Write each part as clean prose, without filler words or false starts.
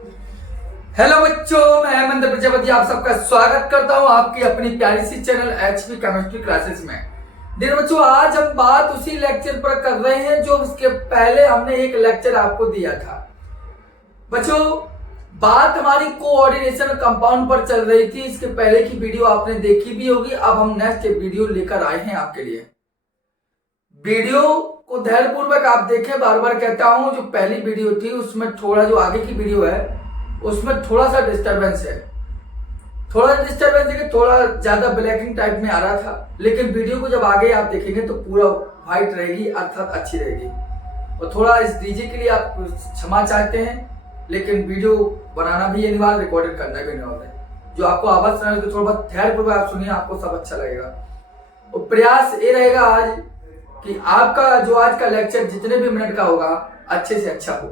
Hello बच्चों, मैं हेमंत प्रजापति आप सबका स्वागत करता हूं आपकी अपनी प्यारी सी चैनल एचपी केमिस्ट्री क्लासेस में। डियर बच्चों, आज हम बात उसी लेक्चर पर कर रहे हैं जो उसके पहले हमने एक लेक्चर आपको दिया था। बच्चों, बात हमारी कोऑर्डिनेशन कंपाउंड पर चल रही थी। इसके पहले की वीडियो आपने देखी भी होगी। अब हम नेक्स्ट वीडियो लेकर आए हैं आपके लिए। वीडियो को धैर्यपूर्वक आप देखें। बार बार कहता हूं, जो पहली वीडियो थी उसमें थोड़ा, जो आगे की वीडियो है उसमें थोड़ा सा डिस्टरबेंस है। थोड़ा डिस्टरबेंस है कि थोड़ा ज्यादा ब्लैकिंग टाइप में आ रहा था, लेकिन वीडियो को जब आगे आप देखेंगे तो पूरा व्हाइट रहेगी, अर्थात अच्छी रहेगी। और थोड़ा इस डीजे के लिए आप क्षमा चाहते हैं, लेकिन वीडियो बनाना भी अनिवार्य, रिकॉर्डेड करना भी अनिवार्य है। जो आपको आवाज सुनाई तो थोड़ा बहुत धैर्यपूर्वक आप सुनिए, आपको सब अच्छा लगेगा। और प्रयास ये रहेगा आज कि आपका जो आज का लेक्चर जितने भी मिनट का होगा अच्छे से अच्छा हो।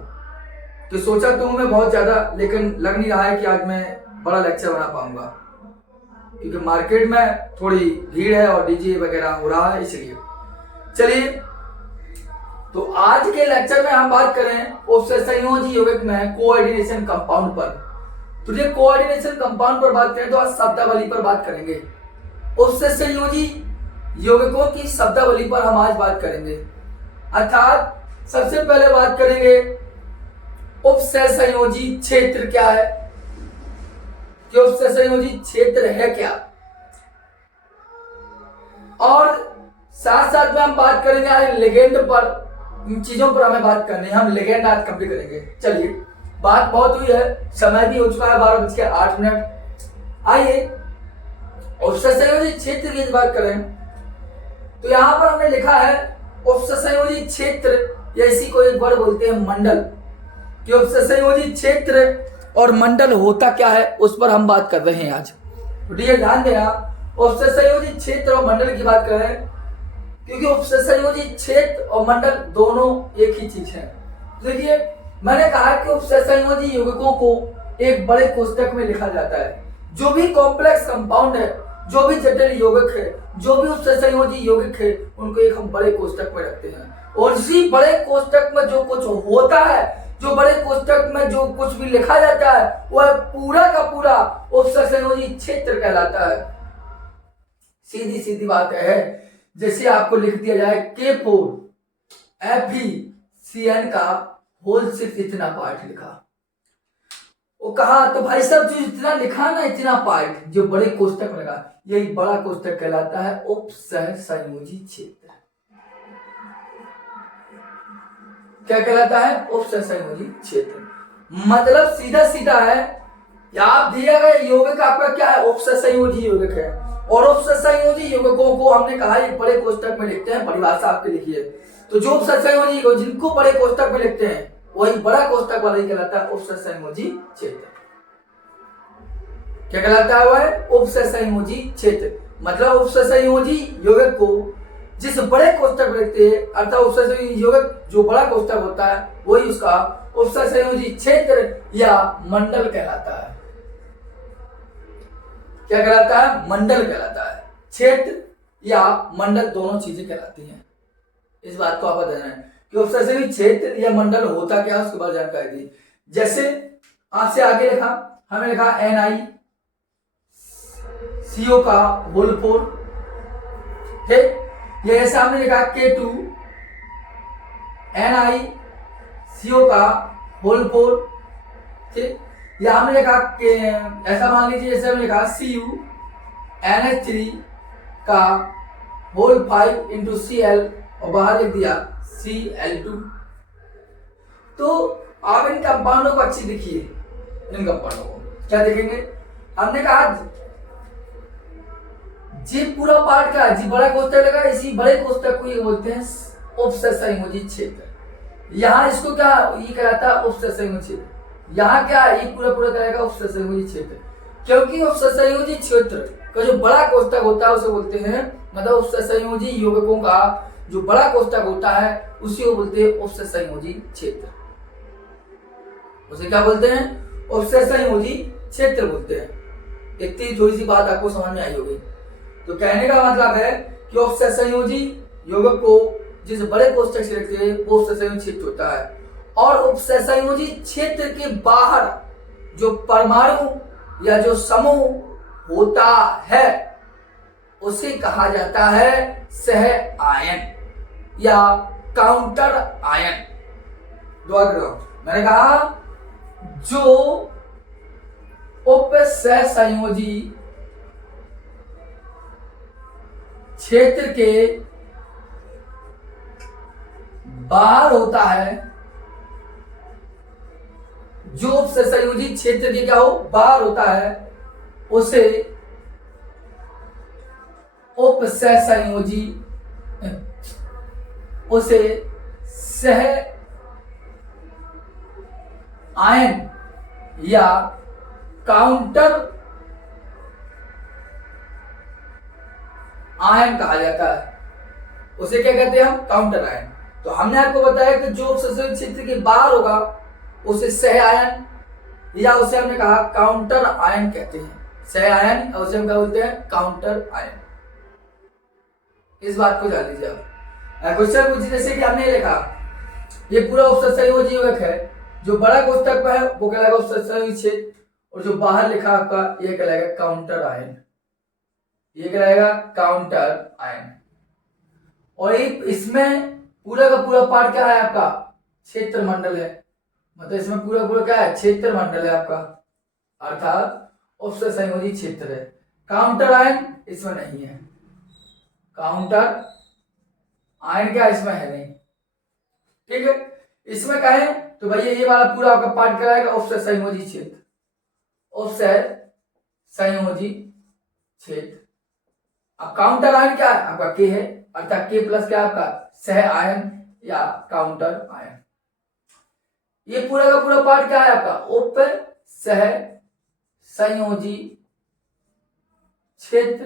तो सोचा तो मैं बहुत ज्यादा, लेकिन लग नहीं रहा है कि आज मैं बड़ा लेक्चर बना पाऊंगा, क्योंकि मार्केट में थोड़ी भीड़ है और डीजे वगैरह हो रहा है, इसलिए। चलिए, तो आज के लेक्चर में हम बात करें उपसर्ग संयोजी यौगिक में कोऑर्डिनेशन कंपाउंड पर। तो ये कोऑर्डिनेशन कंपाउंड पर बात करें तो आज शब्दावली पर बात करेंगे। उपसर्ग संयोजी यौगिकों की शब्दावली पर हम आज बात करेंगे। अर्थात सबसे पहले बात करेंगे उपसहसंयोजी क्षेत्र क्या है, कि उपसहसंयोजी क्षेत्र है क्या, और साथ साथ में हम बात करेंगे आज लिगेंड पर। इन चीजों पर हमें बात करनी है, हम लिगेंड आज कंप्लीट करेंगे। चलिए, बात बहुत हुई है, समय भी हो चुका है 12:08। आइए उपसहसंयोजी क्षेत्र की बात करें तो यहां पर हमने लिखा है उपसहसंयोजी क्षेत्र, या इसी को एक वर्ड बोलते हैं मंडल। कि उपसहसंयोजी क्षेत्र और मंडल होता क्या है उस पर हम बात कर रहे हैं आज। तो ध्यान देना, उपसहसंयोजी क्षेत्र और मंडल की बात कर रहे हैं, क्योंकि उपसहसंयोजी क्षेत्र और मंडल दोनों एक ही चीज है। देखिए, मैंने कहा कि उपसहसंयोजी यौगिकों को एक बड़े कोष्ठक में लिखा जाता है। जो भी कॉम्प्लेक्स कंपाउंड है, जो भी जटिल यौगिक है, जो भी उपसहसंयोजी यौगिक है, उनको एक हम बड़े कोष्ठक में रखते हैं। और इसी बड़े कोष्ठक में जो कुछ होता है, जो बड़े कोष्ठक में जो कुछ भी लिखा जाता है, वह पूरा का पूरा उपसहसंयोजी क्षेत्र कहलाता है। सीधी सीधी बात है, जैसे आपको लिख दिया जाए K4 FeCN का होल 6 इतना पार्ट लिखा, वो कहा तो भाई साहब जो इतना लिखा ना, इतना पार्ट जो बड़े कोष्ठक में लगा, यही बड़ा कोष्ठक कहलाता है उपसहसंयोजी क्षेत्र। क्या कहलाता है? उपसहसंयोजी क्षेत्र। मतलब सीधा सीधा है, आप दिया गया यौगिक आपका क्या है? उपसहसंयोजी यौगिक है। और उपसहसंयोजी यौगिकों को हमने कहा एक बड़े कोष्ठक में लिखते हैं। परिभाषा आपके लिखिए, तो जो उपसहसंयोजी जिनको बड़े कोष्ठक में लिखते हैं वही बड़ा कोष्ठक वाला ही कहलाता है उपसहसंयोजी क्षेत्र। क्या कहलाता है? वह उपसहसंयोजी क्षेत्र। मतलब उपसहसंयोजी यौगिक को जिस बड़े कोष्ठक में लिखते हैं, अर्थात उपसहसंयोजी यौगिक जो बड़ा कोष्ठक होता है, वही उसका उपसहसंयोजी क्षेत्र या मंडल कहलाता है। क्या कहलाता है? मंडल कहलाता है। क्षेत्र या मंडल दोनों चीजें कहलाती हैं। इस बात को आप बता देना है कि उपसहसंयोजी क्षेत्र या मंडल होता क्या है, उसके बाद जानकारी दी। जैसे आपसे आगे लिखा, हमें लिखा NiCO का होल 4, ठीक। ये ऐसा हमने लिखा K2 NiCO का होल 4, ठीक। या हमने लिखा ऐसा मान लीजिए, जैसे हमने लिखा Cu NH3 का होल 5 इंटू Cl और बाहर लिख दिया Cl2। तो आप इन कंपाउंडों को अच्छी देखिए। इन कंपाउंडों को क्या देखेंगे? हमने कहा जी पूरा पार्ट का जी बड़ा कोष्ठक लगा, इसी बड़े कोष्ठक को ये बोलते हैं उपसहसंयोजी क्षेत्र। यहाँ इसको क्या ये कहलाता है? उपसहसंयोजी क्षेत्र। यहाँ क्या ये पूरा पूरा करेगा? उपसहसंयोजी क्षेत्र। क्योंकि उपसहसंयोजी क्षेत्र का जो बड़ा कोष्ठक होता है उसे बोलते हैं, मतलब उपसहसंयोजी यौगिकों का जो बड़ा कोष्ठक होता है उसी को बोलते हैं उपसहसंयोजी क्षेत्र। उसे क्या बोलते हैं? उपसहसंयोजी क्षेत्र बोलते हैं। इतनी थोड़ी सी बात आपको समझ में आई होगी। तो कहने का मतलब है कि उपसहसंयोजी यौगिक को जिस बड़े कोष्ठक से लिखते हैं वो उपसहसंयोजी क्षेत्र होता है। और उपसहसंयोजी क्षेत्र के बाहर जो परमाणु या जो समूह होता है उसे कहा जाता है सह आयन या काउंटर आयन। दोबारा करो, मैंने कहा जो उप सहसंयोजी क्षेत्र के बाहर होता है, जो उप सहसंयोजी क्षेत्र के क्या हो बाहर होता है, उसे उप सहसंयोजी उसे सह आयन या काउंटर आयन कहा जाता है। उसे क्या कहते हैं हम? Counter ion. तो हमने आपको बताया कि जो उपसंयोजी क्षेत्र के बाहर होगा उसे सह आयन या उसे हमने कहा काउंटर आयन कहते हैं। सह आयन और उसे हम क्या बोलते हैं? Counter ion. इस बात को जान लीजिए आप। क्वेश्चन पूछिए जैसे कि हमने लिखा ये पूरा उपसंयोजी युग्मक है, जो बड़ा कोष्टक पर है वो कहलाएगा उपसंयोजी क्षेत्र और जो बाहर लिखा आपका ये कहलाएगा काउंटर आयन। ये कहलाएगा काउंटर आयन। और इसमें पूरा का पूरा पार्ट क्या है आपका? क्षेत्र मंडल है। मतलब इसमें पूरा पूरा क्या है? क्षेत्र मंडल है आपका, अर्थात उपसंयोजी क्षेत्र है। काउंटर आयन इसमें नहीं है। काउंटर आयन क्या इसमें है नहीं, ठीक है। इसमें क्या है तो भैया ये वाला पूरा आपका पार्ट कराएगा उपसंयोजी क्षेत्र। उपसंयोजी क्षेत्र। अब काउंटर आयन क्या है आपका? के है, अर्थात के प्लस क्या आपका? सह आयन या काउंटर आयन। ये पूरा का पूरा पार्ट क्या है आपका? उप सह संयोजी क्षेत्र।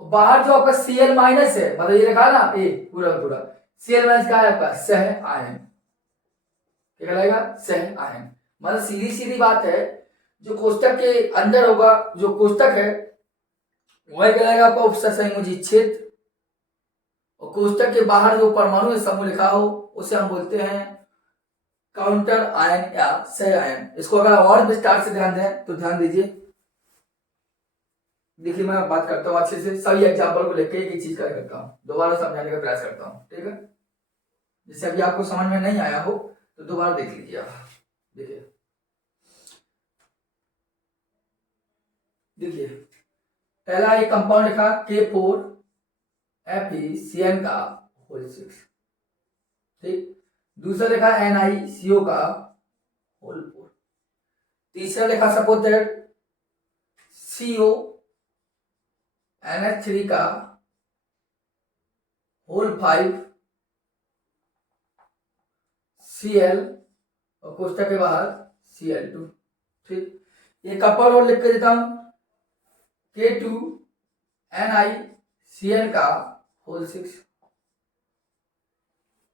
बाहर जो आपका Cl माइनस है, मतलब ये लिखा ना ए पूरा का पूरा Cl माइनस क्या है आपका? सह आयन। क्या कहलाएगा? सह आयन। मतलब सीधी सीधी बात है, जो कोष्टक के अंदर होगा, जो कोष्टक है वही कहलाएगा आपका उपसंयोजी क्षेत्र, और कोष्टक के बाहर जो परमाणु समूह लिखा हो उसे हम बोलते हैं काउंटर आयन या सह आयन। इसको अगर और विस्तार से ध्यान दें तो ध्यान दीजिए। देखिए मैं बात करता हूँ अच्छे से, सभी एग्जाम्पल को लेकर एक चीज का करता हूँ, दोबारा समझाने का प्रयास करता हूँ, ठीक है। जैसे अभी आपको समझ में नहीं आया हो तो दोबारा देख लीजिए आप। देखिए पहला एक कंपाउंड लिखा K4FeCN का होल 6, ठीक। दूसरा लिखा NiCO का होल 4। तीसरा लिखा सपोज दैट CONH3 का होल 5 Cl और कोष्टक के बाहर Cl2, ठीक। ये कपल और लिख के देता हूं K2NiCN का होल 6,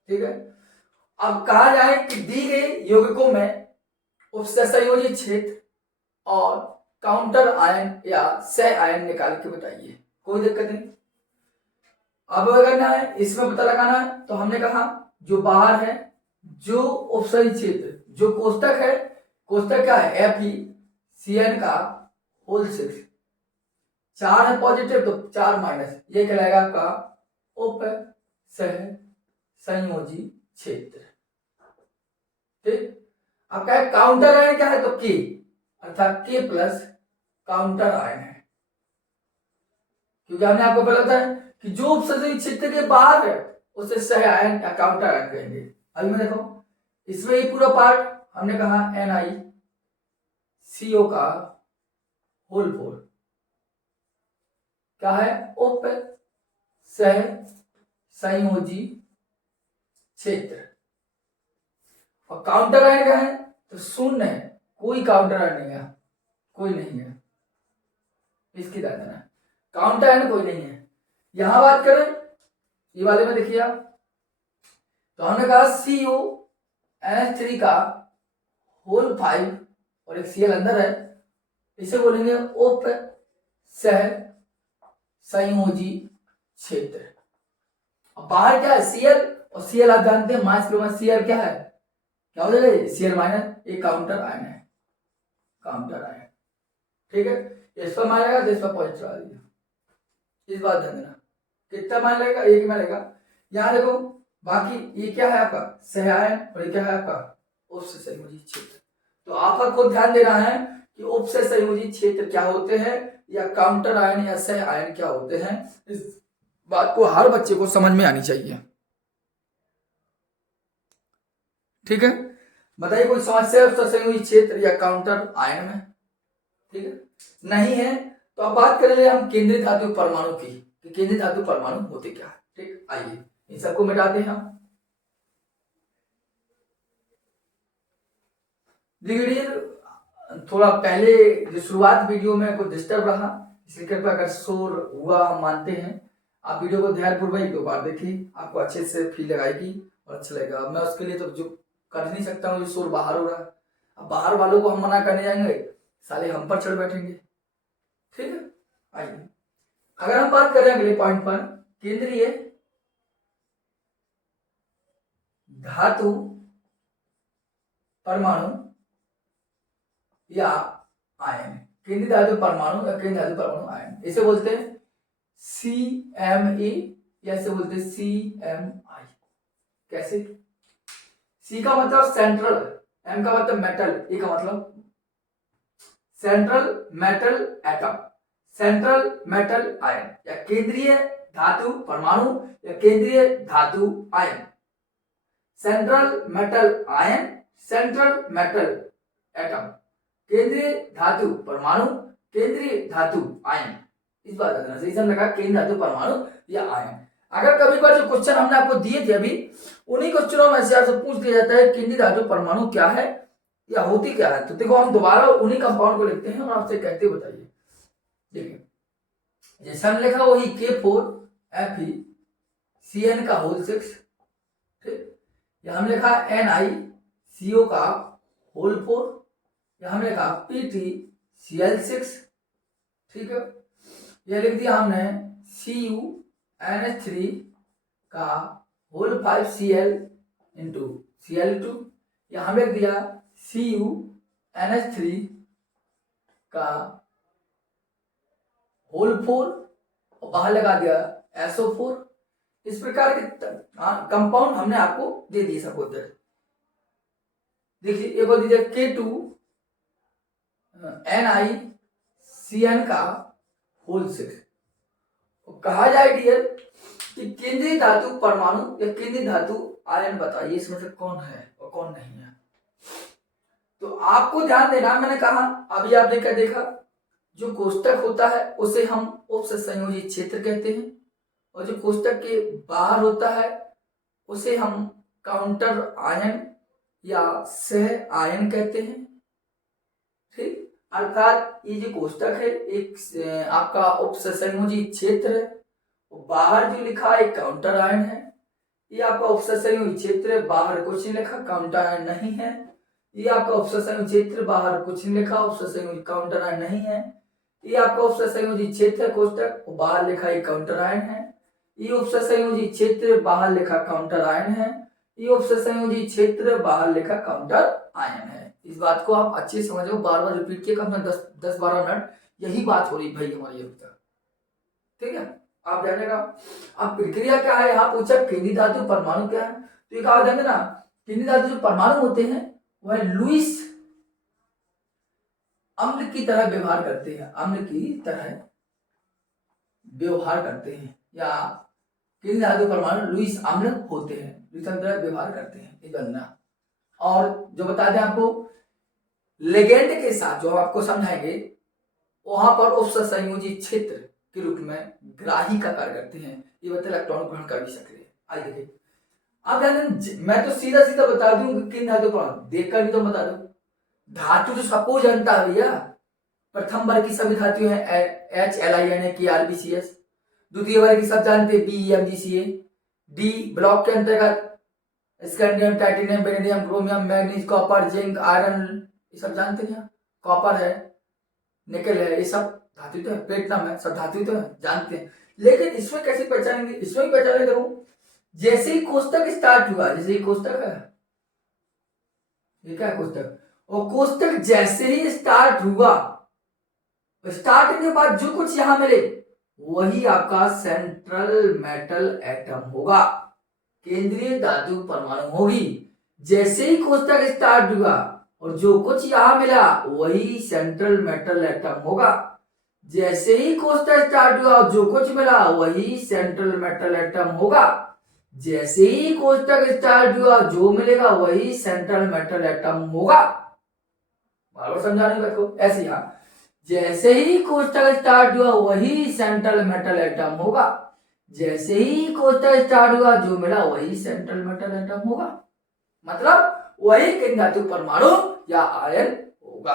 ठीक है। अब कहा जाए कि दी गई यौगिकों में उपसंयोजी क्षेत्र और काउंटर आयन या सह आयन निकाल के बताइए। कोई दिक्कत नहीं। अब अगर करना है इसमें पता लगाना है तो हमने कहा जो बाहर है, जो उपसंयोजी क्षेत्र, जो कोष्टक है, कोष्टक क्या है? FeCN का होल 6। 4 है पॉजिटिव तो 4 माइनस, ये कहलाएगा आपका उप सहसंयोजी क्षेत्र, ठीक। अब क्या है? काउंटर आयन क्या है? तो के, अर्थात के प्लस काउंटर आयन है, क्योंकि हमने आपको बोला था कि जो उपसंयोजी क्षेत्र के बाहर है उसे सह आयन या काउंटर आयन कहेंगे। अभी में देखो इसमें ये पूरा पार्ट हमने कहा NiCO का होल 4 क्या है? उप सहसंयोजी क्षेत्र। और काउंटर आयन क्या है? तो शून्य है, कोई काउंटर आयन नहीं है, कोई नहीं है, इसकी ध्यान देना। काउंटर आयन कोई नहीं है। यहां बात करें ये वाले में देखिए आप, तो हमने कहा CONH3 का होल 5 और एक Cl अंदर है, इसे बोलेंगे उप सहसंयोजी क्षेत्र। अब बाहर क्या है? Cl और Cl आप जानते हैं मास प्लस Cl क्या है? क्या हो जाएगा? Cl माइनस, एक काउंटर आयन है, काउंटर आयन। ठीक है, इस पर मान लगेगा तो इस पर पॉजिटिव आ दिया, इस बात ध्यान देना। कितना मान लगेगा, एक मान लगेगा। यहाँ देखो बाकी ये क्या है आपका सह आयन और ये क्या है आपका उपसंयोजी क्षेत्र। तो आपका खुद ध्यान देना है कि उपसंयोजी क्षेत्र क्या होते हैं या काउंटर आयन या सह आयन क्या होते हैं। इस बात को हर बच्चे को समझ में आनी चाहिए। ठीक है, बताइए कोई समस्या है उपसंयोजी क्षेत्र या काउंटर आयन में? ठीक है, नहीं है तो अब बात कर ले हम केंद्रीय धातु परमाणु की कि केंद्रीय धातु परमाणु होते क्या है। ठीक, आइए इन सबको मिटाते हैं हम। थोड़ा पहले जो शुरुआत वीडियो में कुछ डिस्टर्ब रहा, इसलिए कृपया अगर शोर हुआ हम मानते हैं। आप वीडियो को ध्यानपूर्वक एक दो बार देखिए, आपको अच्छे से फील लगाएगी और अच्छा लगेगा। मैं उसके लिए तो जो कर नहीं सकता हूँ, जो शोर बाहर हो रहा है, अब बाहर वालों को हम मना करने जाएंगे साले हम पर चढ़ बैठेंगे। ठीक है, आइए अगर हम बात करें अगले पॉइंट पर, केंद्रीय धातु परमाणु या आयन, केंद्रीय धातु परमाणु या केंद्रीय धातु परमाणु आयन, इसे बोलते हैं CMA या इसे बोलते हैं CMI। कैसे? C का मतलब सेंट्रल, M का मतलब मेटल, E का मतलब central metal atom, central metal ion या केंद्रीय धातु परमाणु या केंद्रीय धातु ion. Central metal ion, central metal atom, केंद्रीय धातु परमाणु, केंद्रीय धातु आयन। इस बात का सही समझ लगा, केंद्रीय धातु परमाणु या आयन। अगर कभी बार जो क्वेश्चन हमने आपको दिए थे अभी, उन्हीं क्वेश्चनों में से आपसे पूछ दिया जाता है केंद्रीय धातु परमाणु क्या है या होती क्या है। तो देखो हम दोबारा उन्हीं कंपाउंड को लिखते हैं और आपसे कहते बताइए। देखिए जैसे हम लिखा वही K4Fe का होल 6। ठीक, या हम लिखा NiCO का होल 4, या हम लिखा PtCl6। ठीक है, यह लिख दिया हमने CuNH3 का होल 5Cl इंटू Cl2, या हम लिख दिया CuNH3 का होल 4 और बाहर लगा दिया SO4। इस प्रकार के कंपाउंड हमने आपको दे दिए सब उधर। देखिए एक बार दीजिए K2NiCN का होल 6। कहा जाए डियर कि केंद्रीय धातु परमाणु या केंद्रीय धातु आयन बताइए इसमें से कौन है और कौन नहीं है। तो आपको ध्यान देना, मैंने कहा अभी आपने क्या देखा, जो कोष्टक होता है उसे हम उपसंयोजी क्षेत्र कहते हैं और जो कोष्टक के बाहर होता है उसे हम काउंटर आयन या सह आयन कहते हैं। ठीक, अर्थात ये जो कोष्टक है एक आपका उपसंयोजी क्षेत्र है, बाहर जो लिखा है काउंटर आयन है। ये आपका उपसंयोजी क्षेत्र है, बाहर कुछ नहीं लिखा, काउंटर आयन नहीं है। ये आपका उपसंयोजी क्षेत्र, बाहर कुछ नहीं लिखा, उपसंयोजी काउंटर आयन नहीं है। ये आपका उपसंयोजी क्षेत्र कोष्टक, बाहर लिखा एक काउंटर आयन है। ये उपसंयोजी क्षेत्र, बाहर लिखा काउंटर आयन है। ये उपसंयोजी क्षेत्र, बाहर लिखा काउंटर आयन है। इस बात को आप अच्छे समझो, बार बार रिपीट किया कम से 10-12 मिनट यही बात हो रही भाई हमारी अभी तक। ठीक है, आप जानेगा अब प्रक्रिया क्या है। यहाँ पूछा केंद्रीय धातु परमाणु क्या है, तो ये कहा जाने ना केंद्रीय धातु जो परमाणु होते हैं वह लुईस अम्ल की तरह व्यवहार करते हैं, अम्ल की तरह व्यवहार करते हैं, या केंद्रीय धातु परमाणु लुईस अम्ल होते हैं, लुईस अम्ल तरह व्यवहार करते हैं, ये जानना। और जो बता दें आपको लेगेंड के साथ जो आपको समझाएंगे वहां पर उपसंयोजी क्षेत्र के रूप में ग्राही का कार्य करते हैं, ये बता इलेक्ट्रॉन ग्रहण कर भी सकते हैं। आइए देखिए अब मैं तो सीधा सीधा बता दूं कि किन धातु परमाणु देखकर भी तो बता दूं। धातु तो सबको जानता है भैया, प्रथम वर्ग की सभी धातु है HLiNa द्वितीय वर्ग की सब जानते हैं BeMgCa। डी ब्लॉक के अंतर्गत scandium, titanium, beryllium, chromium, manganese, copper, zinc, iron, ये सब जानते हैं। कॉपर है, निकल है, ये सब धातु तो है, प्लेटिनम है, सब धातु तो है, जानते हैं। लेकिन इसमें कैसे पहचानेंगे, इसमें भी पहचाने देखो जैसे ही कोष्टक स्टार्ट हुआ, जैसे ही कोष्टक है, ये क्या है कोष्टक, और कोष्टक जैसे ही स्टार्ट हुआ, स्टार्ट के बाद जो कुछ यहां मिले वही आपका सेंट्रल मेटल एटम होगा, केंद्रीय धातु परमाणु होगी। जैसे ही कोष्टक स्टार्ट हुआ और जो कुछ यहां मिला वही सेंट्रल मेटल एटम होगा। जैसे ही कोष्टक स्टार्ट हुआ और जो कुछ मिला वही सेंट्रल मेटल एटम होगा। जैसे ही कोष्टक स्टार्ट हुआ जो मिलेगा वही सेंट्रल मेटल एटम होगा। बार बार समझाने की बात को ऐसे यहां, जैसे ही कोष्टक स्टार्ट हुआ वही सेंट्रल मेटल एटम होगा। जैसे ही कोष्टक स्टार्ट हुआ जो मिला वही सेंट्रल मेटल एटम होगा, मतलब वही केंद्रीय धातु परमाणु या आयन होगा।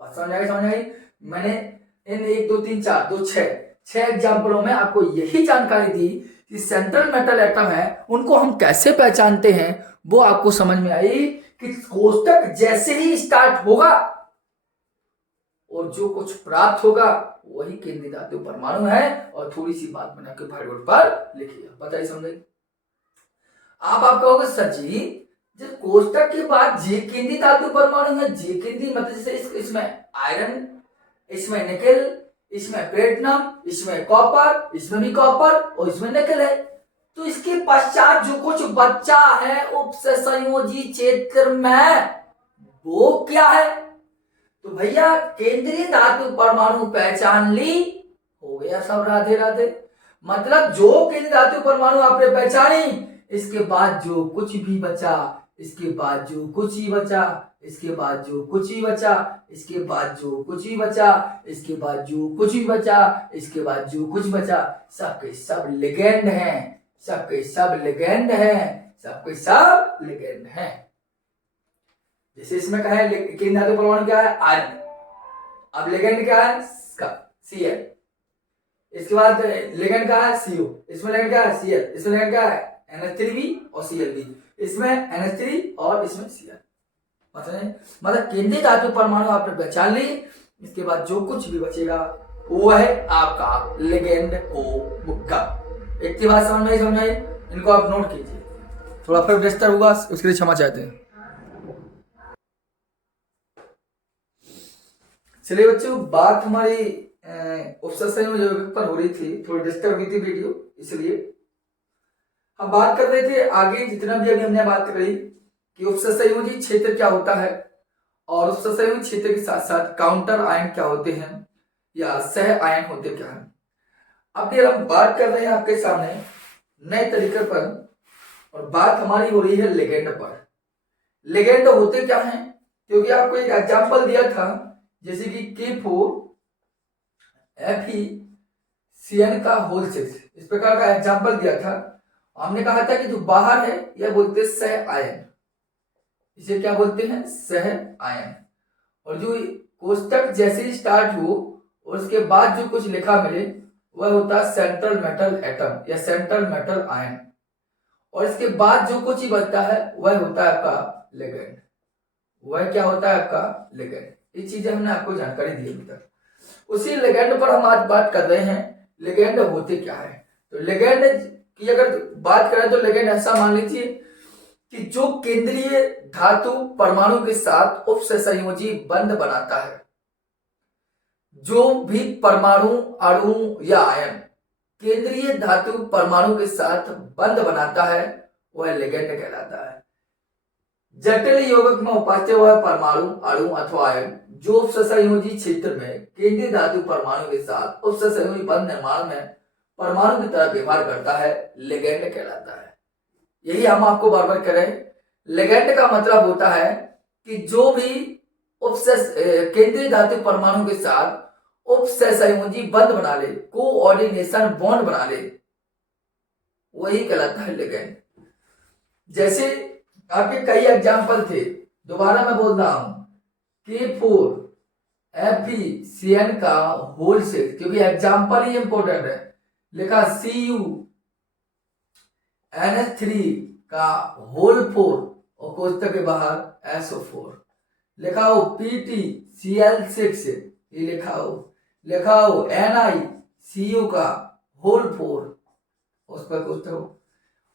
बात समझ आई? मैंने इन 1 2 3 4 2 6 एग्जाम्पलों में आपको यही जानकारी दी कि सेंट्रल मेटल एटम है उनको हम कैसे पहचानते हैं, वो आपको समझ में आई कि कोष्टक जैसे ही स्टार्ट होगा और जो कुछ प्राप्त होगा वही केंद्रीय धातु परमाणु है। और थोड़ी सी बात बना के व्हाइट बोर्ड पर लिखिए, बताइए समझे। आप कहोगे सर जी जब कोष्टक के बाद जे केंद्रीय धातु परमाणु है, जे केंद्रीय मतलब जैसे इसमें आयरन, इसमें निकेल, इसमें प्लेटिनम, इसमें कॉपर, इसमें भी कॉपर और इसमें निकेल है, तो इसके पश्चात जो कुछ बचा है उपसंयोजी क्षेत्र में वो क्या है? तो भैया केंद्रीय धातु परमाणु पहचान ली, हो गया सब, राधे राधे। मतलब जो केंद्रीय धातु परमाणु आपने पहचानी, इसके बाद जो कुछ भी बचा, इसके बाद जो कुछ ही बचा, इसके बाद जो कुछ ही बचा, इसके बाद जो कुछ ही बचा, इसके बाद जो कुछ ही बचा, इसके बाद जो कुछ बचा, सबके सब लिगेंड हैं, सबके सब लिगेंड हैं, सबके सब लिगेंड हैं। जैसे इसमें कहा है केंद्रीय धातु परमाणु क्या है? आयरन। अब लिगेंड क्या है? Cl। इसके बाद लिगेंड क्या है? CO। इसमें लिगेंड क्या है? Cl। इसमें लिगेंड क्या है? NH3b और Cl3। इसमें NH3 और इसमें Cl। मतलब केंद्रीय धातु परमाणु आपने पहचान ली, इसके बाद जो कुछ भी बचेगा वो है आपका लिगेंड होगा। एक की बात समझ में समझाई, इनको आप नोट कीजिए, थोड़ा फिर डिस्टर्ब होगा उसके लिए क्षमा चाहते हैं। चलिए बच्चों, बात हमारी उपसंयोजक पर हो रही थी, थोड़ी डिस्टर्ब हुई थी वीडियो, इसलिए हम बात कर रहे थे आगे जितना भी अभी हमने बात करी कि उपसंयोजी क्षेत्र क्या होता है और उपसंयोजी क्षेत्र के साथ साथ काउंटर आयन क्या होते हैं या सह आयन होते क्या हैं। अब ये हम बात कर रहे हैं आपके सामने नए तरीके पर, और बात हमारी हो रही है लिगेंड पर। लिगेंड होते क्या हैं? क्योंकि आपको एक एग्जांपल दिया था, जैसे कि K4Fe का होल 6, इस प्रकार का एग्जांपल दिया था। हमने कहा था कि जो बाहर है यह बोलते हैं सह आयन, इसे क्या बोलते हैं? सह आयन। और जो कोष्टक जैसे ही स्टार्ट हो और उसके बाद जो कुछ लिखा मिले वह होता है सेंट्रल मेटल एटम या सेंट्रल मेटल आयन, और इसके बाद जो कुछ ही बचता है वह होता है आपका लिगेंड। वह क्या होता है? आपका लिगेंड। ये चीजें हमने आपको जानकारी दी अभी तक। उसी लिगेंड पर हम आज बात कर रहे हैं, लिगेंड होते क्या है। तो लिगेंड की अगर बात करें तो लिगेंड ऐसा मान लीजिए कि जो केंद्रीय धातु परमाणु के साथ उपसंयोजी बंध बनाता है। जो भी परमाणु, अणु या आयन केंद्रीय धातु परमाणु के साथ बंध बनाता है वह लिगेंड कहलाता है। जटिल यौगिक में उपस्थित हुआ परमाणु, अणु अथवा आयन जो उपसंयोजी क्षेत्र में केंद्रीय धातु परमाणु के साथ उपसंयोजी बंध निर्माण में परमाणु की तरह व्यवहार करता है, लिगेंड कहलाता है। यही हम आपको बार बार करें, लिगेंड का मतलब होता है कि जो भी केंद्रीय धातु परमाणु के साथ उपसंयोजी बंध बना ले, कोऑर्डिनेशन बॉन्ड बना ले, वही कहलाता है लिगेंड। जैसे आपके कई एग्जाम्पल थे, दोबारा मैं बोल रहा हूं, K4FeCN का होल 6, क्योंकि एग्जाम्पल ही इंपॉर्टेंट है। लिखा CuNH3 का होल 4 और कोष्टक के बाहर SO4। लिखा हो PtCl6, ये लिखा हो NiCu का होल 4 उस पर कोष्टक हो,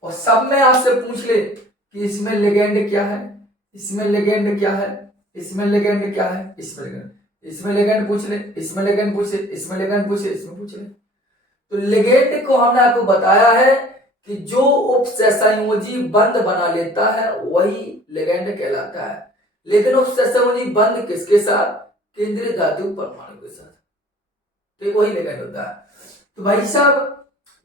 और सब में आपसे पूछ ले कि इसमें लिगेंड क्या है, इसमें लिगेंड क्या है, इसमें लिगेंड क्या है, इसमें लिगेंड, इसमें लिगेंड पूछ ले, इसमें लिगेंड पूछे, इसमें लिगेंड पूछे, इसमें पूछ ले। तो लिगेंड को हमने आपको बताया है कि जो उपसहसंयोजी बंध बना लेता है वही लिगेंड कहलाता है। लेकिन उपसहसंयोजी बंध किसके साथ, केंद्रीय धातु परमाणु के साथ, तो वही लिगेंड होता है। तो भाई साहब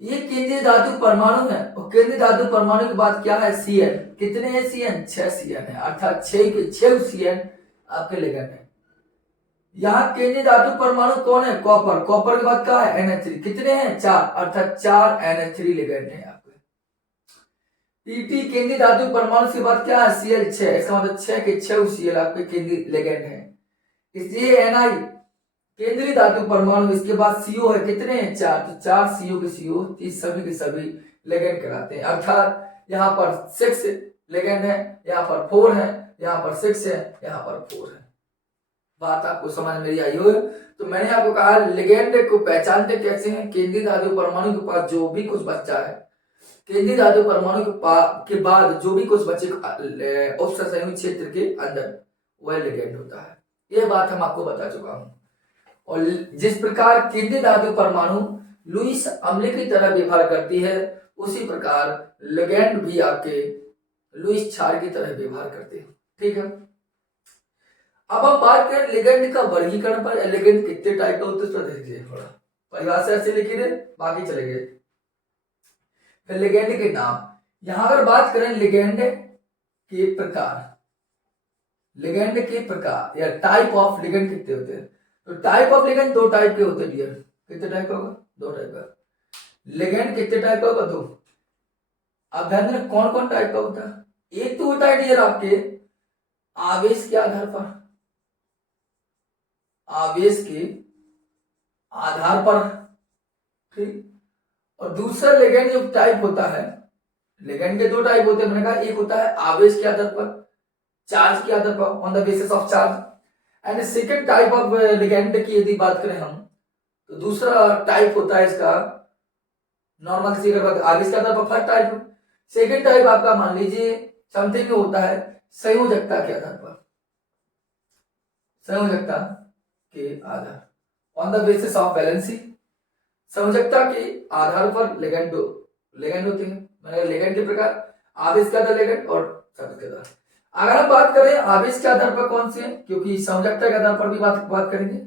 ये केंद्रीय धातु परमाणु है, और केंद्रीय धातु परमाणु के बाद क्या है, Cn। कितने हैं Cn, 6 Cn है, अर्थात 6 के 6 Cn आपके लिगेंड है। यहाँ केंद्रीय धातु परमाणु कौन है, कॉपर, कॉपर के बाद क्या है NH3, कितने हैं 4, अर्थात 4 NH3 लिगेंड है आपके। Pt केंद्रीय धातु परमाणु के बाद क्या है Cl6, इसका मतलब 6 के 6 Cl आपके केंद्रीय लिगेंड है। इसलिए Ni केंद्रीय धातु परमाणु, इसके बाद CO है, कितने हैं 4, तो 4 CO के CO सभी के सभी लिगेंड कहलाते हैं। अर्थात यहाँ पर 6 लिगेंड है, यहाँ पर 4 है, यहाँ पर 6 है, यहाँ पर 4 है। बात आपको समझ में आई हो। तो मैंने आपको कहा लिगेंड को पहचानते कैसे हैं, केंद्रीय धातु परमाणु के पास जो भी कुछ बच्चा है, केंद्रीय धातु परमाणु के बाद जो भी कुछ बचे उपसहसंयोजी क्षेत्र के अंदर वह लिगेंड होता है। यह बात हम आपको बता चुका हूं। और जिस प्रकार केंद्रीय धातु परमाणु लुईस अम्ल की तरह व्यवहार करती है, उसी प्रकार लिगेंड भी आपके लुईस क्षार की तरह व्यवहार करते हैं। ठीक है, अब हम बात करें लिगेंड का वर्गीकरण पर। लिगेंड कितने टाइप का होते हैं देखिए, थोड़ा परिभाषा ऐसे लिखी है, बाकी चले गए। फिर लिगेंड के नाम, यहां अगर बात करें लिगेंड के प्रकार, लिगेंड के प्रकार या टाइप ऑफ लिगेंड कितने होते हैं, तो टाइप ऑफ लिगेंड 2 टाइप के होते हैं डियर। कितने टाइप का होगा, 2 टाइप का। लिगेंड कितने टाइप का होगा, 2। अब ध्यान देना कौन कौन टाइप का होता है। एक तो होता है डियर आपके आवेश के आधार पर, आवेश के आधार पर, ठीक। और दूसरा लिगेंड जो टाइप होता है, लिगेंड के 2 टाइप होते हैं, मैंने कहा एक होता है आवेश के आधार पर, चार्ज के आधार पर, on the basis of charge. And second type of ligand की यदि बात करें हम, तो दूसरा टाइप होता है इसका नॉर्मल सी अगर बात आवेश के आधार पर, फर्स्ट टाइप। सेकेंड टाइप आपका मान लीजिए समथिंग होता है संयोजकता के आधार पर, संयोजकता के आधार, on the basis of valency. संयोजकता के आधार पर लिगेंड होते हैं। मैंने लिगेंड के प्रकार आवेश के आधार लिगेंड और चार्ज के आधार। अगर हम बात करें आवेश के आधार पर कौन से हैं, क्योंकि संयोजकता के आधार पर भी बात करेंगे,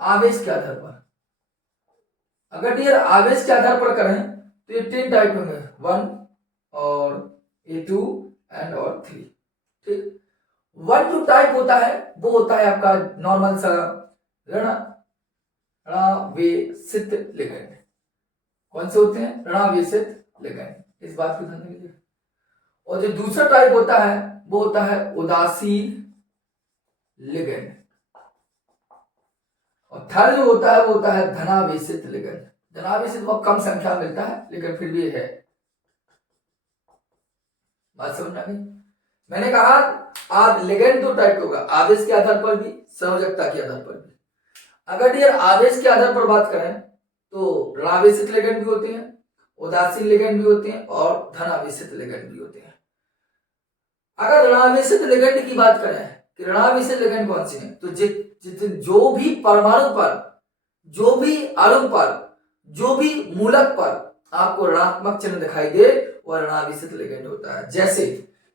आवेश के आधार पर अगर डियर आवेश के आधार पर करें तो ये 3 टाइप होंगे, 1 और A2 एंड और 3। ठीक, 1 जो टाइप होता है वो होता है आपका नॉर्मल सा ऋणावेशित लिगेंड। कौन से होते हैं, ऋणावेशित लिगेंड, इस बात को ध्यान दीजिए। और जो दूसरा टाइप होता है वो होता है उदासीन लिगेंड, और थर्ड जो होता है वो होता है धनावेशित लिगेंड। धनावेशित बहुत कम संख्या में मिलता है लेकिन फिर भी है। बात समझ में आ गई। मैंने कहा आप लिगेंड 2 टाइप होगा, आवेश के आधार पर भी, संयोजकता के आधार पर भी। अगर डियर आवेश के आधार पर बात करें तो ऋणावेशित लिगेंड भी होते हैं, उदासीन लिगेंड भी होते हैं और धनावेशित लिगेंड भी होते हैं। अगर ऋणावेशित लिगेंड की बात करें कि ऋणावेशित लिगेंड कौन सी है, तो जो भी परमाणु पर, जो भी अणु पर, जो भी मूलक पर आपको ऋणात्मक चिन्ह दिखाई दे वह ऋणावेशित लिगेंड होता है। जैसे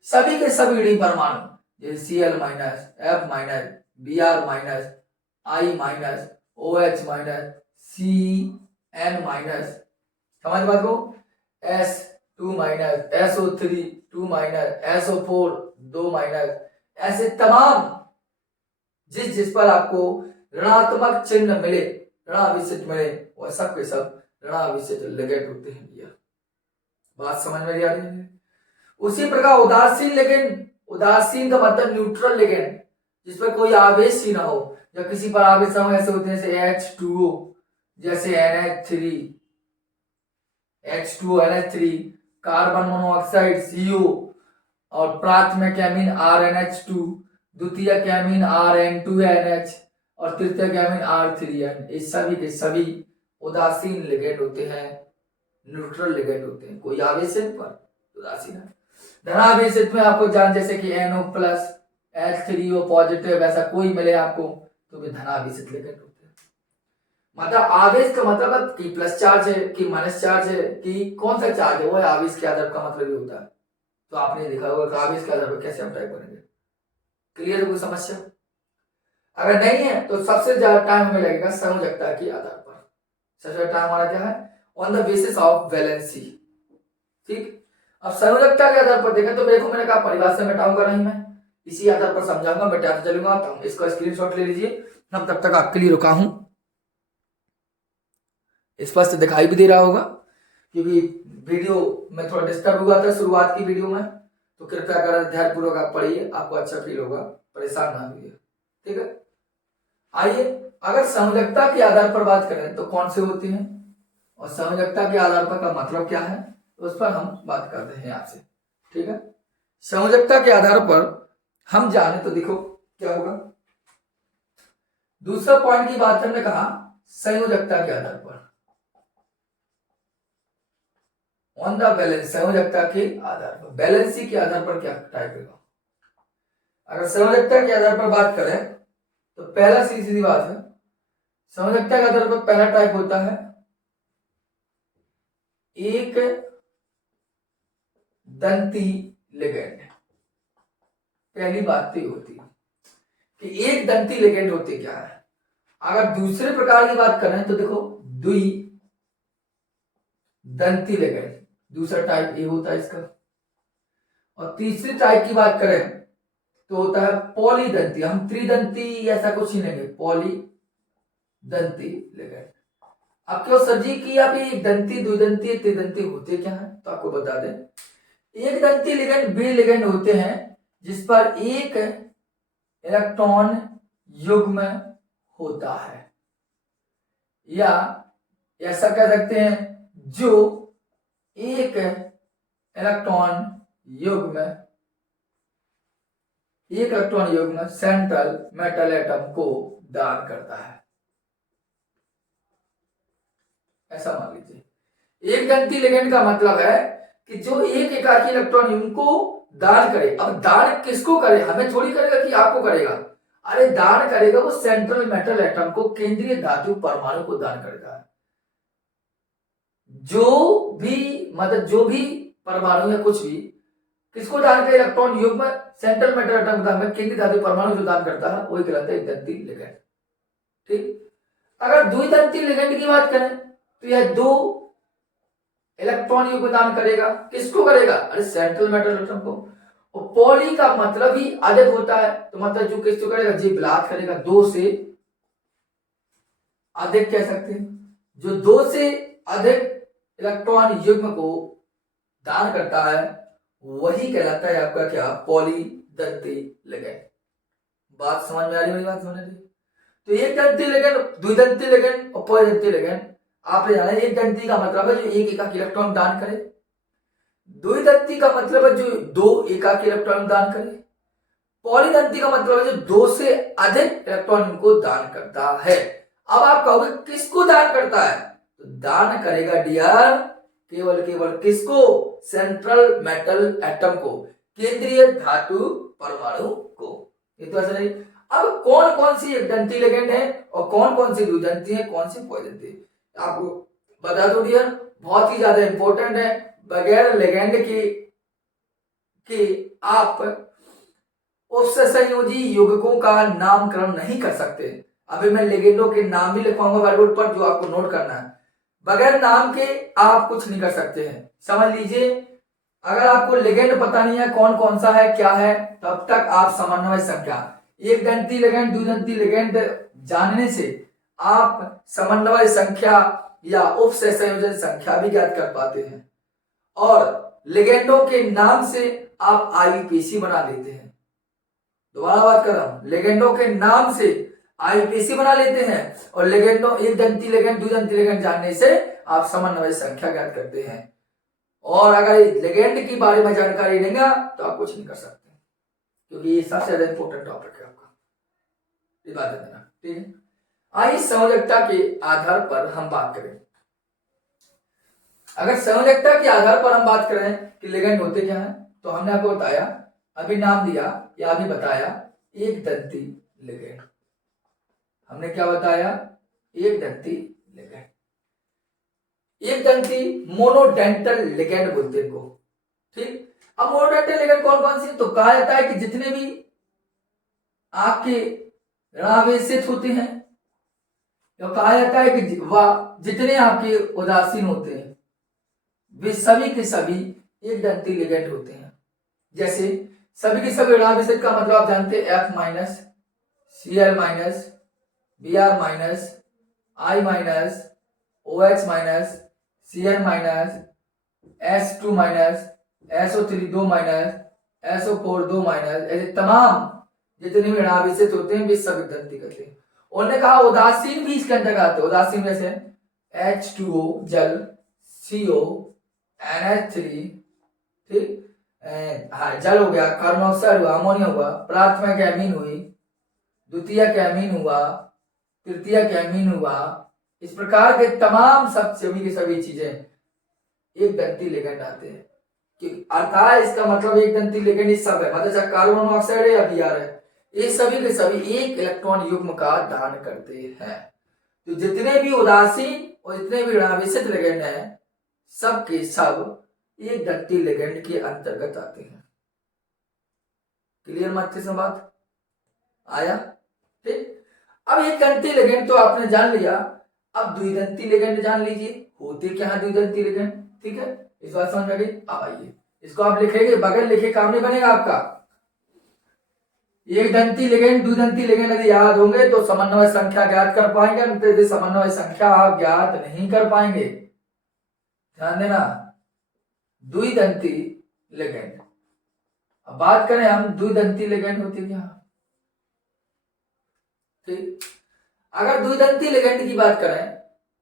सभी के सभी ऋण परमाणु, जैसे Cl minus, F minus, Br minus, I minus, OH minus, Cn minus, समझ बात को, S2 minus, SO3 2 minus, SO4 2 minus, ऐसे तमाम जिस पर आपको ऋणात्मक चिन्ह मिले, ऋणावेशित मिले, वह सब के सब ऋणावेशित लिगेंड होते हैं। बात समझ में आ रही है। उसी प्रकार उदासीन लिगेंड, उदासीन का मतलब न्यूट्रल लिगेंड, जिस पर कोई आवेश ही ना हो। जब किसी पर आवेश हो ऐसे होते हैं जैसे H2O, जैसे NH3, H2O NH3, carbon monoxide CO, और प्राथमिक एमीन RNH2, द्वितीयक एमीन RN2NH और तृतीयक एमीन R3N। ये सभी के सभी उदासीन लिगेंड होते हैं, न्यूट्रल लिगेंड होते हैं। कोई आवेशित पर उदासीन है। धनावेशित में आपको जान जैसे कि NO+, H3O पॉजिटिव ऐसा कोई मिले आपको तो भी धनावेशित लिगेंड होते हैं। मतलब आवेश का मतलब कि प्लस चार्ज है कि माइनस चार्ज है कि कौन सा चार्ज है, वो है आवेश के आधार का मतलब ये होता है। तो आपने देखा होगा कि आवेश के आधार पर कैसे हम टाइप करेंगे। क्लियर है कोई समस्या? अगर नहीं है तो सबसे ज्यादा टाइम हमें लगेगा संयोजकता के आधार पर। सबसे ज्यादा टाइम हमारा क्या है? On the basis of valency. ठीक, अब संयोजकता के आधार पर देखा तो मेरे को मैंने कहा परिभाषा मिटाऊंगा नहीं मैं, इसी आधार पर समझाऊंगा, मिटाते चलूंगा। तो इसका स्क्रीनशॉट ले लीजिए, हम तब तक आपके लिए रुका हूं। स्पष्ट दिखाई भी दे रहा होगा क्योंकि वीडियो में थोड़ा डिस्टर्ब हुआ था शुरुआत की वीडियो में, तो कृपया कर ध्यानपूर्वक आप पढ़िए, आपको अच्छा फील होगा, परेशान ना होइए। ठीक है, आइए अगर संयोजकता के आधार पर बात करें तो कौन से होते हैं और संयोजकता के आधार पर का मतलब क्या है, उस पर हम बात करते हैं आपसे। ठीक है, संयोजकता के आधार पर हम जाने तो देखो क्या होगा। दूसरा पॉइंट की बात हमने कहा संयोजकता के आधार पर, ऑन द बैलेंस, संयोजकता के आधार पर, बैलेंसी के आधार पर क्या टाइप होगा। अगर संयोजकता के आधार पर बात करें तो पहला सीधी बात है, संयोजकता के आधार पर पहला टाइप होता है एक दंती लिगेंड। पहली बात तो होती है कि एक दंती लिगेंड होते क्या है। अगर दूसरे प्रकार की बात करें तो देखो द्वि दंती लिगेंड, दूसरा टाइप ए होता है इसका। और तीसरी टाइप की बात करें तो होता है पॉलीदंती। हम त्रिदंती ऐसा कुछ ही लेंगे, पॉलीदंती लिगेंड। अब क्यों सर जी की अभी एक दंती द्विदंती त्रिदंती होते क्या है, तो आपको बता दें एक दंती लिगेंड वे लिगेंड होते हैं जिस पर एक इलेक्ट्रॉन युग्म होता है, या ऐसा कह सकते हैं जो एक इलेक्ट्रॉन युग्म सेंट्रल मेटल एटम को दान करता है। ऐसा मान लीजिए एक दंती लिगेंड का मतलब है कि जो एक एकाकी इलेक्ट्रॉन युग्म को दान करे। अब दान किसको करे, हमें थोड़ी करेगा कि आपको करेगा, अरे दान करेगा वो सेंट्रल मेटल एटम को, केंद्रीय धातु परमाणु को दान करेगा। जो भी परमाणु या कुछ भी किसको दान करे, इलेक्ट्रॉन युग्म सेंट्रल मेटल एटम का, केंद्रीय धातु परमाणु जो दान करता है वही कहलाता है दंती लिगेंड। ठीक, अगर द्विदंती लिगेंड की बात करें तो यह दो इलेक्ट्रॉन युग्म दान करेगा। किसको करेगा, अरे सेंट्रल मेटल एटम को। और पॉली का मतलब ही अधिक होता है, तो मतलब जो किसको करेगा, जी ब्लाक करेगा, दो से अधिक कह सकते हैं। जो दो से अधिक इलेक्ट्रॉन युग्म को दान करता है वही कहलाता है आपका क्या, पॉलीदंती लिगेंड। बात समझ में आ रही, मेरी बात समझ रही। तो एक दंती लिगेंड, द्विदंती लिगेंड और पॉलीदंती लिगेंड आपने जाना। एक दंती का मतलब है जो एक एकाकी इलेक्ट्रॉन दान करे, द्विदंती का मतलब है जो दो एकाकी इलेक्ट्रॉन दान करे, पॉलीदंती का मतलब है जो दो से अधिक इलेक्ट्रॉन को दान करता है। अब आप कहोगे किसको दान करता है, तो दान करेगा डियर केवल किसको, सेंट्रल मेटल एटम को, केंद्रीय धातु परमाणु को। ये तो ऐसा नहीं। अब कौन कौन सी एक दंती लिगेंड है और कौन कौन सी द्विदंती है, कौन सी पॉलीदंती है, आपको बता दो डियर, बहुत ही ज्यादा इंपॉर्टेंट है। बगैर लिगेंड के आप उस संयोजी यौगिकों का नामकरण नहीं कर सकते। अभी मैं लिगेंडों के नाम भी लिखवाऊंगा व्हाइटबोर्ड पर, जो आपको नोट करना है। बगैर नाम के आप कुछ नहीं कर सकते हैं, समझ लीजिए। अगर आपको लिगेंड पता नहीं है कौन कौन सा है क्या है, तब तक आप समन्वय संख्या, एक दंती लिगेंड द्विदंती लिगेंड जानने से आप समन्वय संख्या या उप संयोजन संख्या भी ज्ञात कर पाते हैं, और लिगेंडों के नाम से आप आईपीसी बना लेते हैं। दोबारा बात कर रहा हूं, लिगेंडों के नाम से आईपीसी बना लेते हैं, और लिगेंडों एक दंती लिगेंड द्विदंती लिगेंड जानने से आप समन्वय संख्या ज्ञात करते हैं। और अगर लिगेंड के बारे में जानकारी लेंगे तो आप कुछ नहीं कर सकते, क्योंकि ये सबसे ज्यादा इंपॉर्टेंट टॉपिक है आपका, ये बात है ना। ठीक है, आइए संयोजकता के आधार पर हम बात करें। अगर संयोजकता के आधार पर हम बात करें कि लिगेंड होते क्या है, तो हमने आपको बताया अभी नाम दिया या अभी बताया एक दंती लिगेंड। हमने क्या बताया? एक दंती लिगेंड। एक दंती मोनोडेंटल लिगेंड बोलते हैं इनको। ठीक, अब मोनोडेंटल लिगेंड कौन कौन सी? तो कहा जाता है कि जितने भी आपके ऋणावेशित होते हैं, तो कहा जाता है कि वह जितने आपके उदासीन होते हैं वे सभी के सभी एक दंती लिगेंड होते हैं। जैसे सभी के सभी ऋणावेशित का मतलब आप जानते हैं F minus, Cl minus, Br minus, I minus, OH minus, Cn minus, S2 minus, SO3 2 minus, SO4 2 minus, ऐसे तमाम जितने भी ऋणावेशित होते हैं वे सभी दंती करते हैं। उन्होंने कहा उदासीन भी इसके अंतर्गत आते हैं। उदासीन में से H2O जल, CO, NH3, ठीक, जल हो गया, कार्बन डाइऑक्साइड हुआ, अमोनिया हुआ, प्राथमिक एमीन हुई, द्वितीयक एमीन हुआ, तृतीयक एमीन हुआ। इस प्रकार के तमाम सब सभी की सभी चीजें एक दंती लिगेंड आते हैं। कि अर्थात इसका मतलब एक दंती लिगेंड ही सब है, मतलब कार्बन मोनोऑक्साइड है या Br है, ये सभी के सभी एक इलेक्ट्रॉन युग्म का दान करते हैं। तो जितने भी उदासीन और जितने भी ऋणावेशित लिगेंड हैं सब के सब एक दंती लिगेंड के अंतर्गत आते हैं। क्लियर मत से बात आया? ठीक, अब एक दंती लिगेंड तो आपने जान लिया, अब द्विदंती लिगेंड जान लीजिए होते क्या है द्विदंती लिगेंड। ठीक है, इस बात समझ में गई? अब आइए इसको आप लिखेंगे, बगैर लिखे काम नहीं बनेगा आपका। एक दंती लिगेंड द्विदंती लिगेंड यदि याद होंगे तो समन्वय संख्या ज्ञात कर पाएंगे, यदि समन्वय संख्या आप ज्ञात नहीं कर पाएंगे, ध्यान देना, द्विदंती लिगेंड। अब बात करें हम द्विदंती लिगेंड होती क्या? ठीक, अगर द्विदंती लिगेंड की बात करें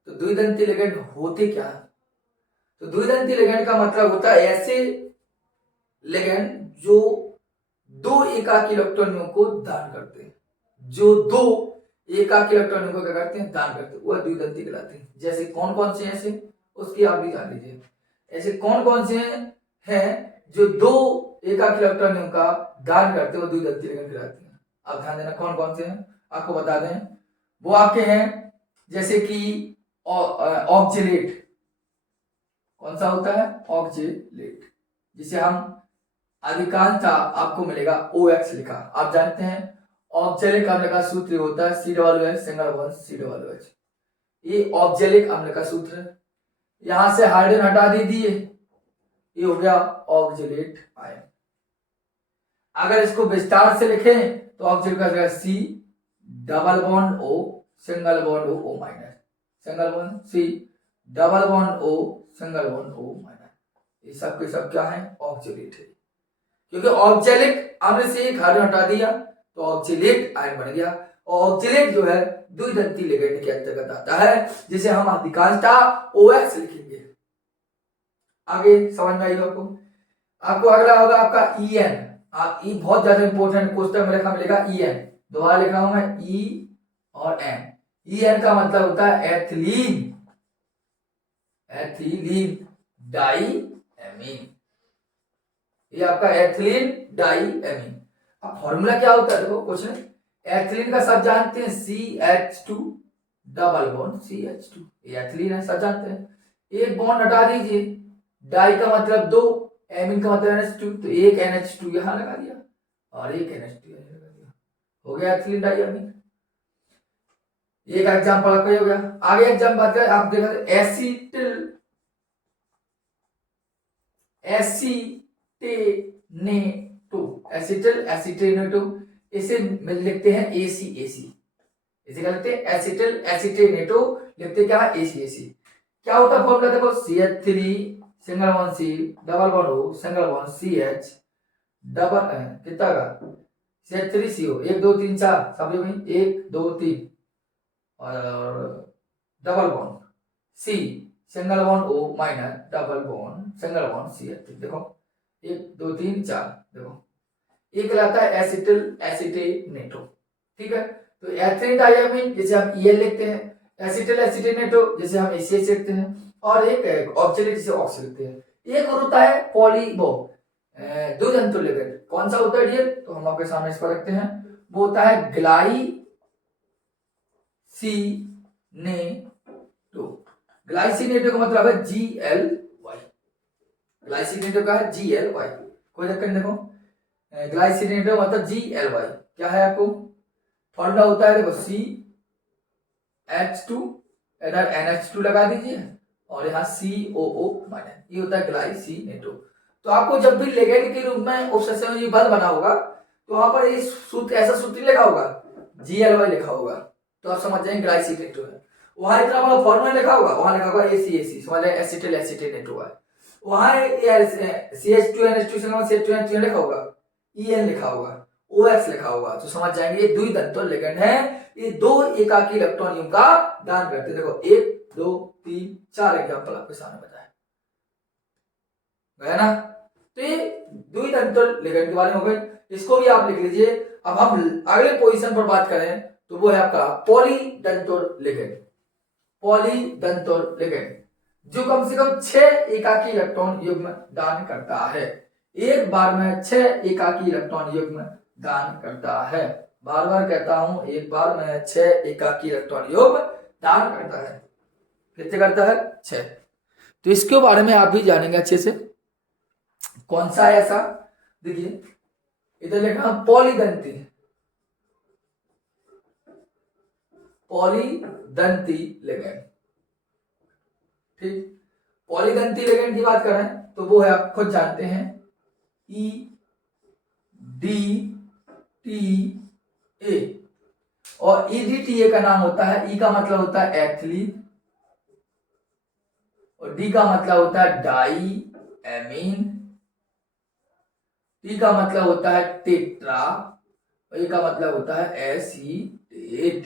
तो द्विदंती लिगेंड होते क्या? तो द्विदंती लिगेंड का मतलब होता है ऐसे लिगेंड जो दो एकाकी इलेक्ट्रॉनों को दान करते हैं, जो दो एकाकी इलेक्ट्रॉनों को क्या करते हैं? दान करते हैं, वह द्विदंती कहलाते हैं। जैसे कौन कौन से ऐसे, उसकी आप भी जान लीजिए। ऐसे कौन कौन से हैं जो दो एकाकी इलेक्ट्रॉनों का दान करते हैं, वो द्विदंती लिगेंड कहलाते हैं। आप ध्यान देना कौन कौन से हैं, आपको बता दें। वो आपके हैं जैसे कि ऑक्जेलेट। कौन सा होता है? ऑक्जेलेट, जिसे हम अधिकांशतः आपको मिलेगा OX लिखा। आप जानते हैं ऑक्जेलिक अम्ल का सूत्र होता है COOH सिंगल बॉन्ड COOH। ये ऑक्जेलिक अम्ल का सूत्र है। यहां से हाइड्रोजन हटा दीजिए, ये हो गया ऑक्जेलेट आयन। अगर इसको विस्तार से लिखें तो ऑक्जेलिक का C double bond O single bond O minus, single bond C double bond O single bond O minus. ये सब के सब क्या है? ऑक्जेलेट है। क्योंकि ऑक्जेलिक अम्ल से एक हाइड्रोजन हटा दिया तो ऑक्जेलेट आयन बन गया। और ऑक्जेलेट जो है द्विदंती लिगेंड के अंतर्गत आता है, जिसे हम अधिकांशतः OX लिखेंगे। आगे समझ में आएगा आपको? आपको अगला होगा आपका EN। आप ई बहुत ज्यादा इंपॉर्टेंट क्वेश्चन में लिखा मिलेगा EN, दोबारा लिख रहा हूं मैं E और N। EN का मतलब होता है एथिलीन, एथिलीन डाई एमीन। ये आपका एथिलीन डाई एमीन। अब फॉर्मूला क्या होता है? देखो क्वेश्चन, एथिलीन का सब जानते हैं CH2 डबल बॉन्ड CH2, ये एथिलीन है, सब जानते हैं। एक बॉन्ड हटा दीजिए, डाई का मतलब दो, एमीन का मतलब NH2, तो एक NH2 यहां लगा दिया और एक NH2 यहां लगा दिया, हो गया एथिलीन डाई एमीन। एक एग्जांपल आपका हो गया। आगे एग्जांपल बात करें, आप देखो एसिटिल एसीटेनेटो, एसिटिल एसीटेनेटो, इसे लिखते हैं ACAC। इसे क्या लिखते हैं? एसिटिल एसीटेनेटो, लिखते क्या है? ACAC। क्या होता है फॉर्मूला? देखो CH3 single bond C double bond O single bond CH double कितना का CH3CO 1 2 3 4 सब में 1 2 3 और double bond C single bond O minus double bond single bond CH3। देखो 1 2 3 4, देखो ये कहलाता है एसिटिल एसीटेनेटो। ठीक है, तो एथिलीन डाइएमीन जिसे हम EL लिखते हैं, एसिटिल एसीटेनेटो जिसे हम ACH लिखते हैं, और एक ऑक्जेलेट जिसे ऑक्स लिखते हैं। एक और होता है पॉलीबो द्विदंतो लिगेंड। कौन सा होता है डियर, तो हम आपके सामने इस पर रखते हैं, वो होता है ग्लाइसिनेटो। ग्लाइसिनेटो का मतलब है GLY, ग्लाइसिनेटो का है GLY, कोई दिक्कत नहीं। देखो ग्लाइसिनेटो मतलब GLY क्या है, आपको फॉर्मूला होता है, देखो CH2, इधर NH2 लगा दीजिए और यहाँ COO माइनस, ये होता है ग्लाइसिनेटो। तो आपको जब भी लिगेंड के रूप में उपसंयोजी बंध बना होगा तो वहां पर ये सूत्र, ऐसा सूत्र लिखा होगा GLY लिखा होगा, तो आप समझ जाएंगे ग्लाइसिनेटो है। वहां इतना बड़ा फॉर्मूला लिखा होगा, वहां लिखा होगा ACAC, समझ जाए एसिटिल एसिटेनेटो है। वहां CH2NH2 CH2NH2 लिखा होगा, EN लिखा होगा, OX लिखा होगा, तो समझ जाएंगे ये द्वितंतुल लिगेंड है, ये दो एकाकी इलेक्ट्रॉन युग्म का दान करते हैं। देखो 1 2 3 4 एग्जांपल आपके सामने बताया गया ना। तो ये द्वितंतुल लिगेंड के बारे में हो गए, इसको भी आप लिख लीजिए। अब हम अगले पोजीशन पर बात करें तो वो है आपका पॉलीडेंटोल लिगेंड। पॉलीडेंटोल लिगेंड जो कम से कम 6 एकाकी इलेक्ट्रॉन युग्म दान करता है, एक बार में 6 एकाकी इलेक्ट्रॉन युग्म दान करता है। बार बार कहता हूं, एक बार में 6 एकाकी इलेक्ट्रॉन युग्म दान करता है। कितने करता है? 6। तो इसके बारे में आप भी जानेंगे अच्छे से, कौन सा है ऐसा। देखिए इधर लिखा पॉलीदंती, पॉलीदंती लिगेंड, ठीक। पॉलीदंती लिगेंड की बात करें तो वो है, आप खुद जानते हैं, EDTA, और EDTA का नाम होता है, E का मतलब होता है एथिलीन और D का मतलब होता है डाई एमीन, T का मतलब होता है टेट्रा और E का मतलब होता है acetate.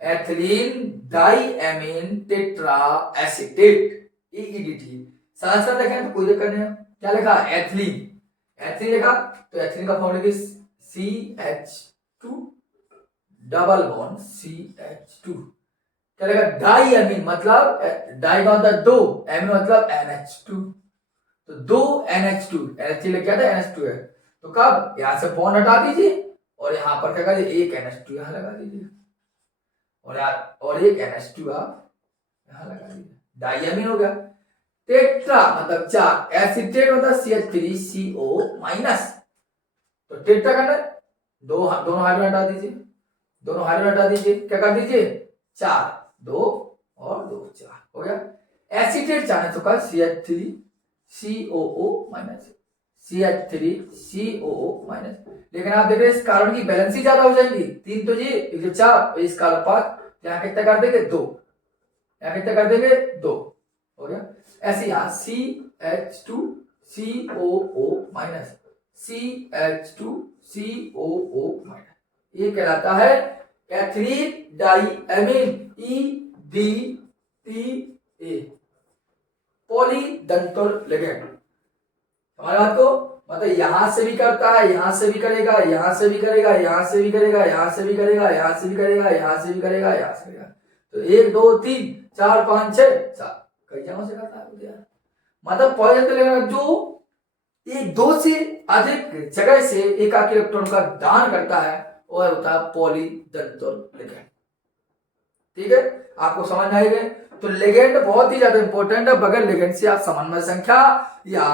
Ethylene diamine tetraacetate, EDT। साथ साथ देखें तो कोई दिक्कत नहीं है। क्या लिखा? एथिलीन, एथिलीन लिखा तो एथिलीन का formula CH2 double bond CH2। क्या लिखा? डाई एमीन मतलब डाई का मतलब दो, एमीन मतलब NH2, तो दो NH2, NH3 लिख क्या था, NH2 है, तो कब यहां से बॉन्ड हटा दीजिए और यहां पर क्या करिए, एक NH2 यहां लगा दीजिए और एक NH2 आप यहां लगा दीजिए, डाइएमीन हो गया। टेट्रा मतलब 4, एसीटेट मतलब CH3CO माइनस, तो टेट्रा करना दोनों हाइड्रोजन हटा दीजिए, दोनों हाइड्रोजन हटा दीजिए, क्या कर दीजिए 4, 2 और 2 4 हो गया। एसीटेट चाहे तो कल CH3COO माइनस, CH3COO माइनस, लेकिन आप देख रहे हैं इस कार्बन की बैलेंस ज्यादा हो जाएगी, 3 तो जी 1 4, इस कार्बन 5, यहाँ कितना कर देंगे 2, यहाँ कितना कर देंगे 2 हो गया। ऐसे यहाँ CH2COO माइनस, CH2COO माइनस, ये कहलाता है एथिलीन डाइएमीन EDTA, पॉलीडेंटोल लिगेंड। हमारे बात को मतलब यहां से भी करता है, यहां से भी करेगा, यहां से भी करेगा, यहां से भी करेगा, यहां से भी करेगा, यहां से भी करेगा, यहां से भी करेगा, यहां से करेगा, तो 1 2 3 4 5 6 7 कई जगहों से करता है यार। मतलब पॉलीडेंटोल लिगेंड जो एक 2 से अधिक जगह से एकाकी इलेक्ट्रॉन का दान करता है वो होता है पॉलीडेंटोल लिगेंड। ठीक है, आपको समझ में आएगा। तो लिगेंड बहुत ही ज्यादा इंपॉर्टेंट है, बगैर लिगेंड से आप समन्वय संख्या या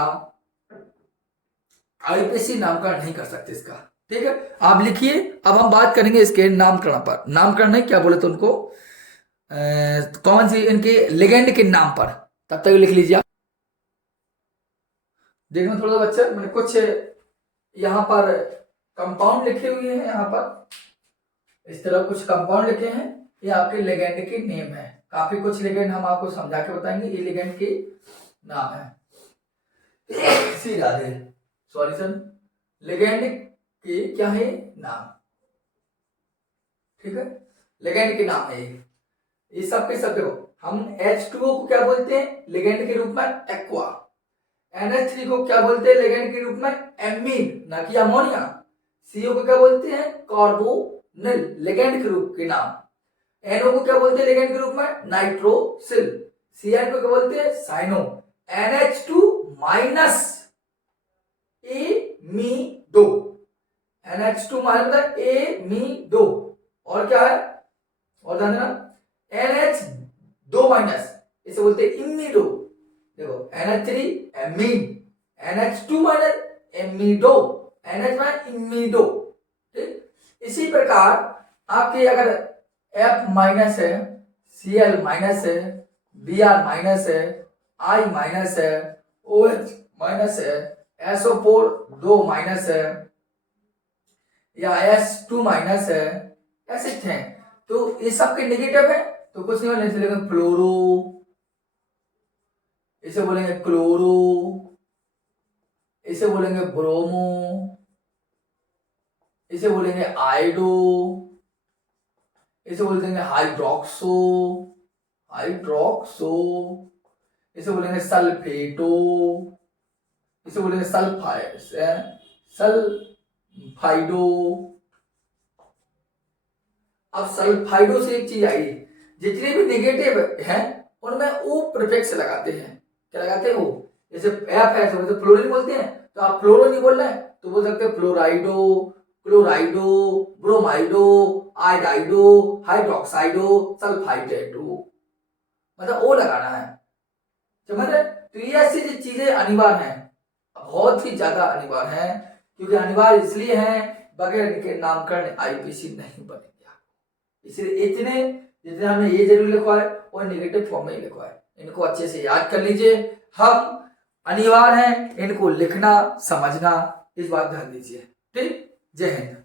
आईपीसी नामकरण नहीं कर सकते इसका। ठीक है, आप लिखिए। अब हम बात करेंगे इसके नामकरण पर। नामकरण नहीं क्या बोले तो उनको कौन सी इनके लिगेंड के नाम पर, तब तक लिख लीजिए। देखना थोड़ा सा बच्चा, मैंने कुछ यहाँ पर कंपाउंड लिखे हुए हैं, यहाँ पर इस तरह कुछ कंपाउंड लिखे हैं, ये आपके लिगेंड के नेम है। काफी कुछ लिगेंड हम आपको समझा के बताएंगे, ये लिगेंड के नाम है। राधे सॉरी सर, लिगेंड के क्या है नाम। ठीक है, लिगेंड के नाम है ये सब के सब। देखो हम H2O को क्या बोलते हैं लिगेंड के रूप में, एक्वा। NH3 को क्या बोलते हैं लिगेंड के रूप में, एमीन, ना कि अमोनिया। CO को क्या बोलते हैं, कार्बोनिल, लिगेंड के रूप के नाम। NO को क्या बोलते हैं लिगेंड के रूप में, नाइट्रोसिल। CN को क्या बोलते हैं, cyano. NH2 minus एमीडो। NH2 minus मतलब एमीडो। और क्या है, और ध्यान देना, NH2 माइनस इसे बोलते हैं इमीडो। देखो NH3 amide, NH2 minus amido, NH minus imido. ठीक, इसी प्रकार आपके अगर F माइनस है, Cl माइनस है, Br माइनस है, I माइनस है, OH माइनस है, SO4 2 माइनस है या S2 माइनस है, एसिड है, तो ये सबके नेगेटिव है तो कुछ नहीं होने, इसलिए फ्लोरो, इसे बोलेंगे क्लोरो, इसे बोलेंगे ब्रोमो, इसे बोलेंगे आइडो, इसे बोलते हैं हाइड्रोक्सो, हाइड्रोक्सो, इसे बोलेंगे सल्फेटो, इसे बोलेंगे सल्फाइडो। अब सल्फाइडो से एक चीज आई, जितने भी नेगेटिव हैं उनमें ओ प्रीफिक्स लगाते हैं। क्या लगाते हैं? वो, जैसे एफ है तो फ्लोरीन बोलते हैं, तो आप फ्लोरो नहीं बोल रहे हैं तो बोल सकते हैं फ्लोराइडो, क्लोराइडो, ब्रोमाइडो, आइडाइडो, हाइड्रोक्साइडो, सल्फाइडेटो, मतलब ओ लगाना है। समझ रहे? तो ये ऐसी चीजें अनिवार्य हैं, बहुत ही ज्यादा अनिवार्य हैं, क्योंकि अनिवार्य इसलिए हैं, बगैर इनके नामकरण आईपीसी नहीं बनेगा। इसलिए इतने जितने हमने ये जरूर लिखवा है और नेगेटिव फॉर्म में लिखवा है, इनको अच्छे से याद कर लीजिए। हम अनिवार्य है इनको लिखना समझना, इस बात ध्यान दीजिए। ठीक, जय हिंद।